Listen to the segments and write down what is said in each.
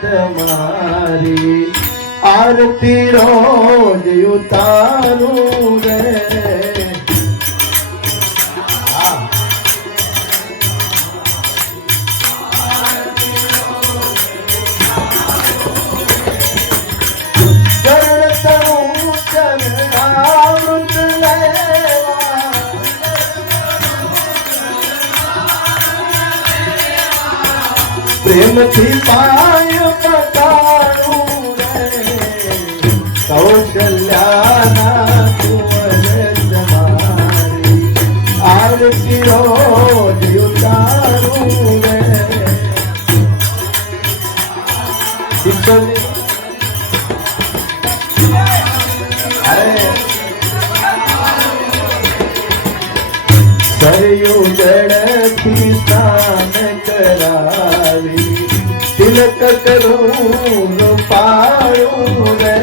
તમારી આરતી રોજ ઉતારું રે प्रेम थी پایا پتا رو ہے کاوشیاں تو مجسم ہے آ رتيو جوتارو ہے તિલક કરું પાયું રે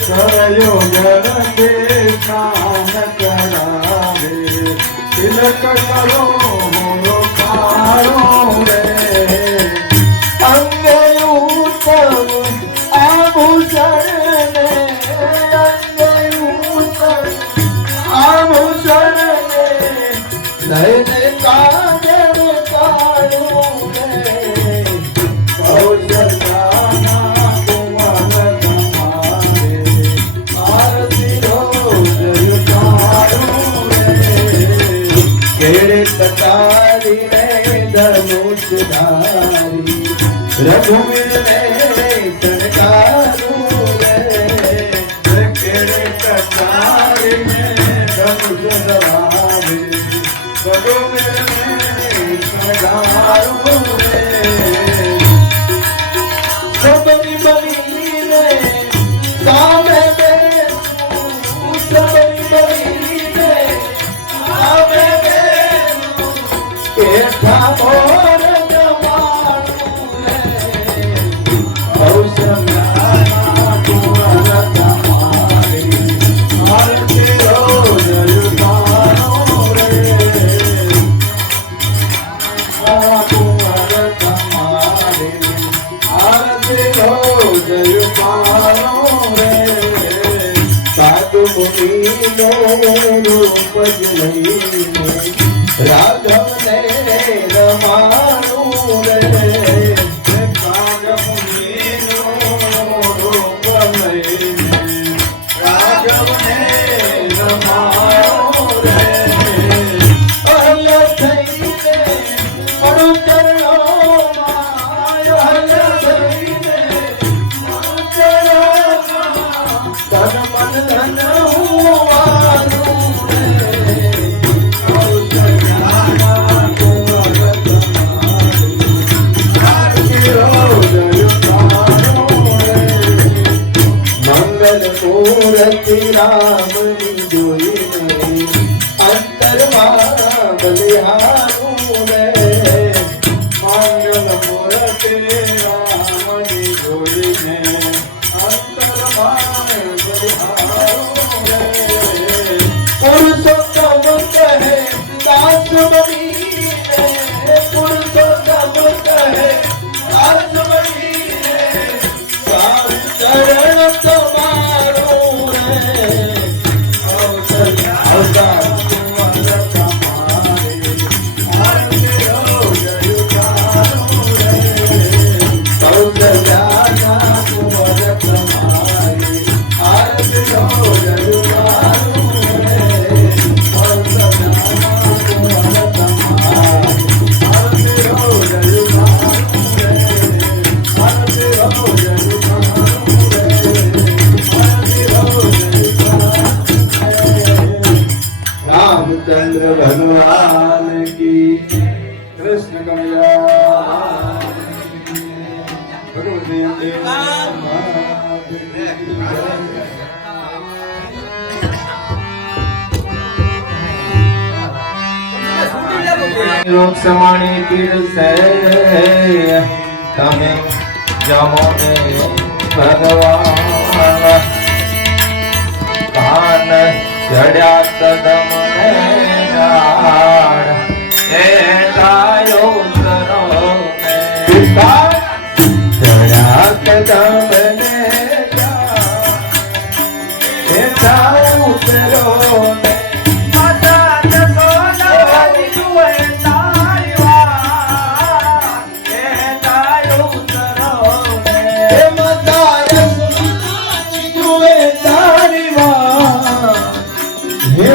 સરયુ જળથી સ્નાન કરાવી તિલક કરું પાયું રે અંગે ઉત્તમ આભૂષણ અંગે ઉત્તમ આભૂષણ લઈને કટારી રે ધનુષ ધારી રઘુવીર રમાનું મૂર્તિ રામની જોઈને અંતરમાં બલિહારું રે મંગલ મૂર્તિ રામની જોઈને અંતરમાં બલિહારું રે પુરુષોત્તમ લોક સમાણી પીરસે તમે જમો ને ભગવાન કાન ચડ્યા એ ટાયો સરો ને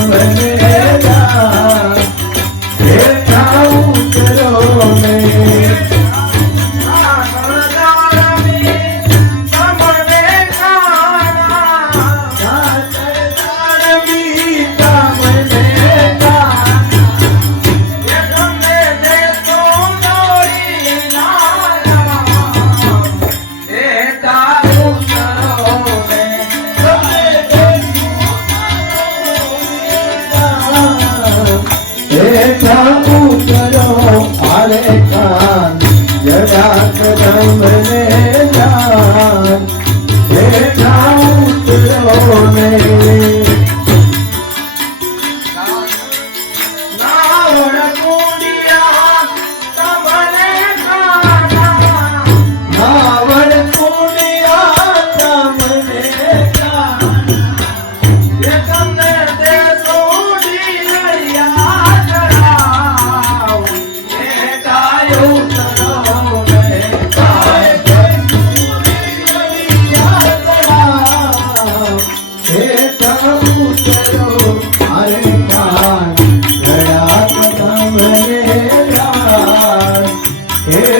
Thank you. Yeah.